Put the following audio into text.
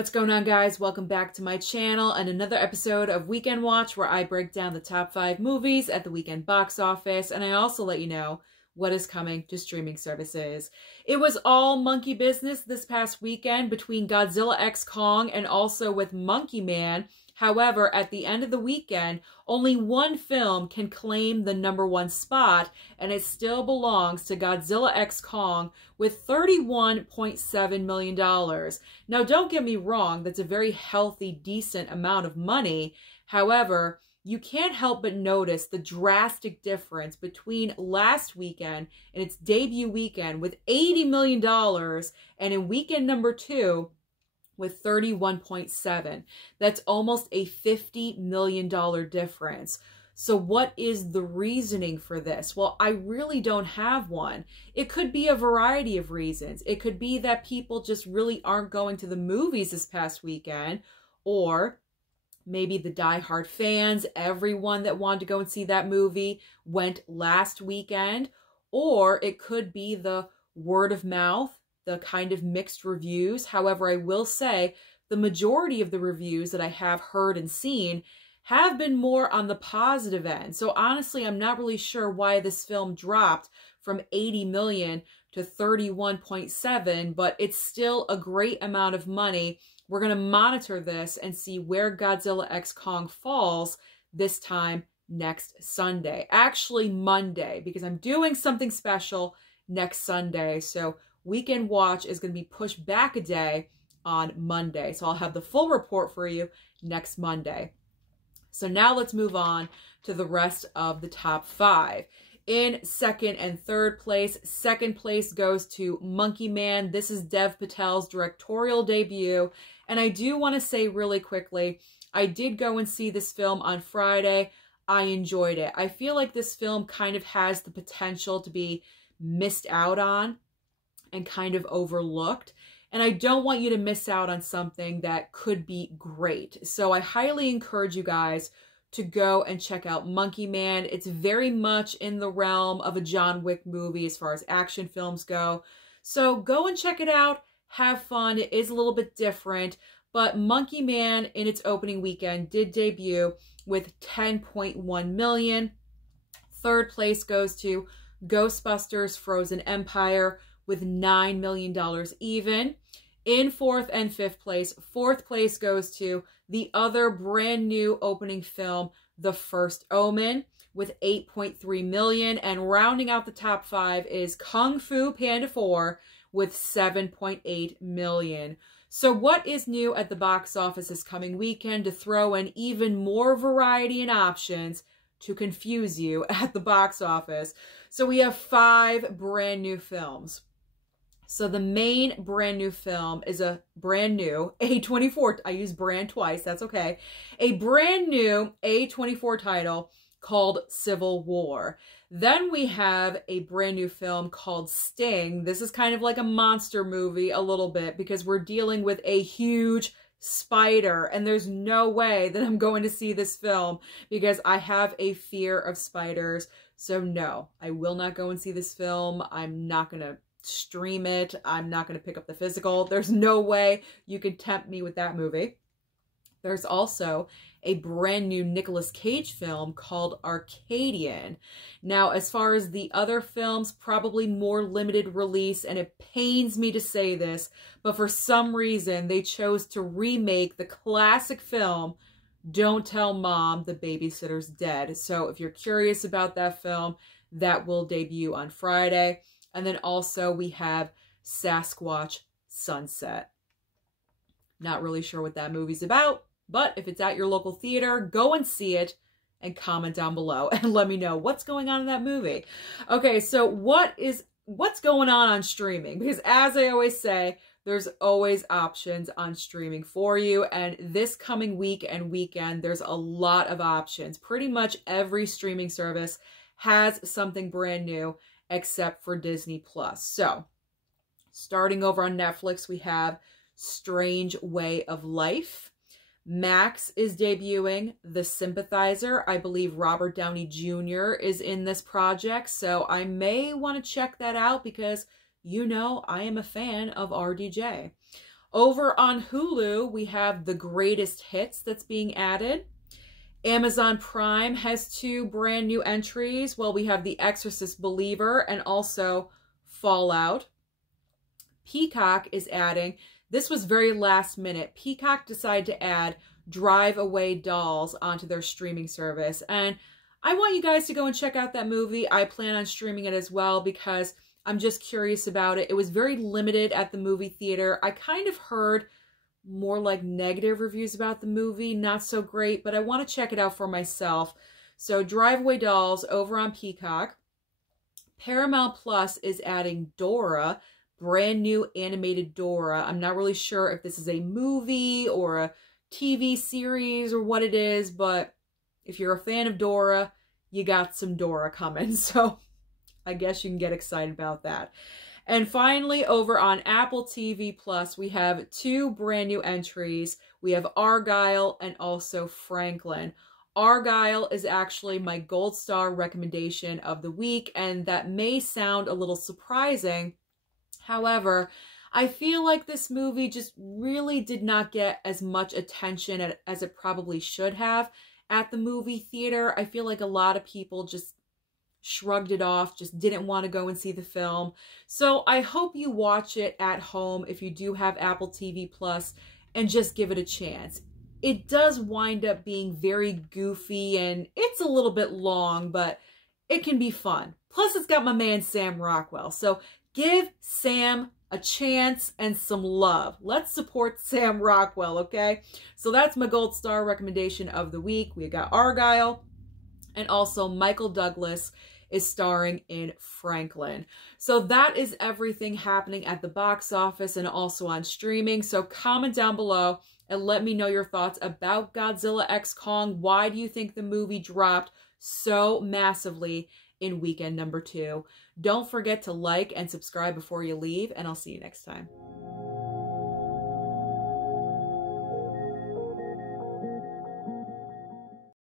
What's going on, guys? Welcome back to my channel and another episode of Weekend Watch, where I break down the top 5 movies at the weekend box office, and I also let you know what is coming to streaming services. It was all monkey business this past weekend between Godzilla X Kong and also with Monkey Man. However, at the end of the weekend, only one film can claim the #1 spot, and it still belongs to Godzilla X Kong with $31.7 million. Now, don't get me wrong, that's a very healthy, decent amount of money. However, you can't help but notice the drastic difference between last weekend and its debut weekend with $80 million and in weekend number 2 with 31.7. That's almost a $50 million difference. So what is the reasoning for this? Well, I really don't have one. It could be a variety of reasons. It could be that people just really aren't going to the movies this past weekend, or maybe the diehard fans, everyone that wanted to go and see that movie went last weekend, or it could be the word of mouth, the kind of mixed reviews. However, I will say the majority of the reviews that I have heard and seen have been more on the positive end. So honestly, I'm not really sure why this film dropped from 80 million to 31.7, but it's still a great amount of money. We're going to monitor this and see where Godzilla X Kong falls this time next Sunday. Actually, Monday, because I'm doing something special next Sunday. So Weekend Watch is going to be pushed back a day on Monday. So I'll have the full report for you next Monday. So now let's move on to the rest of the top 5. In second and third place, second place goes to Monkey Man. This is Dev Patel's directorial debut. And I do want to say really quickly, I did go and see this film on Friday. I enjoyed it. I feel like this film kind of has the potential to be missed out on and kind of overlooked. And I don't want you to miss out on something that could be great. So I highly encourage you guys to go and check out Monkey Man. It's very much in the realm of a John Wick movie as far as action films go. So go and check it out. Have fun. It is a little bit different. But Monkey Man in its opening weekend did debut with 10.1 million. Third place goes to Ghostbusters Frozen Empire with $9 million even. In fourth and fifth place, fourth place goes to the other brand new opening film, The First Omen, with 8.3 million. And rounding out the top 5 is Kung Fu Panda 4 with 7.8 million. So what is new at the box office this coming weekend to throw in even more variety and options to confuse you at the box office? So we have 5 brand new films. So the main brand new film is a brand new A24, I use brand twice, that's okay. A brand new A24 title called Civil War. Then we have a brand new film called Sting. This is kind of like a monster movie a little bit because we're dealing with a huge spider, and there's no way that I'm going to see this film because I have a fear of spiders. So no, I will not go and see this film. I'm not going to stream it. I'm not going to pick up the physical. There's no way you could tempt me with that movie. There's also a brand new Nicolas Cage film called Arcadian. Now, as far as the other films, probably more limited release, and it pains me to say this, but for some reason they chose to remake the classic film Don't Tell Mom the Babysitter's Dead. So if you're curious about that film, that will debut on Friday. And then also we have Sasquatch Sunset. Not really sure what that movie's about, but if it's at your local theater, go and see it and comment down below and let me know what's going on in that movie. Okay, so what's going on streaming? Because as I always say, there's always options on streaming for you. And this coming week and weekend, there's a lot of options. Pretty much every streaming service has something brand new, except for Disney+. So, starting over on Netflix, we have Strange Way of Life. Max is debuting The Sympathizer. I believe Robert Downey Jr. is in this project, so I may want to check that out because, you know, I am a fan of RDJ. Over on Hulu, we have The Greatest Hits that's being added. Amazon Prime has 2 brand new entries. Well, we have The Exorcist Believer and also Fallout. Peacock is adding, this was very last minute, Peacock decided to add Drive Away Dolls onto their streaming service. And I want you guys to go and check out that movie. I plan on streaming it as well because I'm just curious about it. It was very limited at the movie theater. I kind of heard more like negative reviews about the movie, not so great, but I want to check it out for myself. So Drive Away Dolls over on Peacock. Paramount Plus is adding Dora, brand new animated Dora. I'm not really sure if this is a movie or a TV series or what it is, but if you're a fan of Dora, you got some Dora coming. So I guess you can get excited about that. And finally, over on Apple TV Plus, we have 2 brand new entries. We have Argylle and also Franklin. Argylle is actually my gold star recommendation of the week, and that may sound a little surprising. However, I feel like this movie just really did not get as much attention as it probably should have at the movie theater. I feel like a lot of people just shrugged it off, just didn't want to go and see the film. So I hope you watch it at home if you do have Apple TV Plus and just give it a chance. It does wind up being very goofy and it's a little bit long, but it can be fun. Plus it's got my man Sam Rockwell. So give Sam a chance and some love. Let's support Sam Rockwell, okay? So that's my gold star recommendation of the week. We got Argylle, and also Michael Douglas is starring in Franklin. So that is everything happening at the box office and also on streaming. So comment down below and let me know your thoughts about Godzilla X Kong. Why do you think the movie dropped so massively in weekend number 2? Don't forget to like and subscribe before you leave, and I'll see you next time.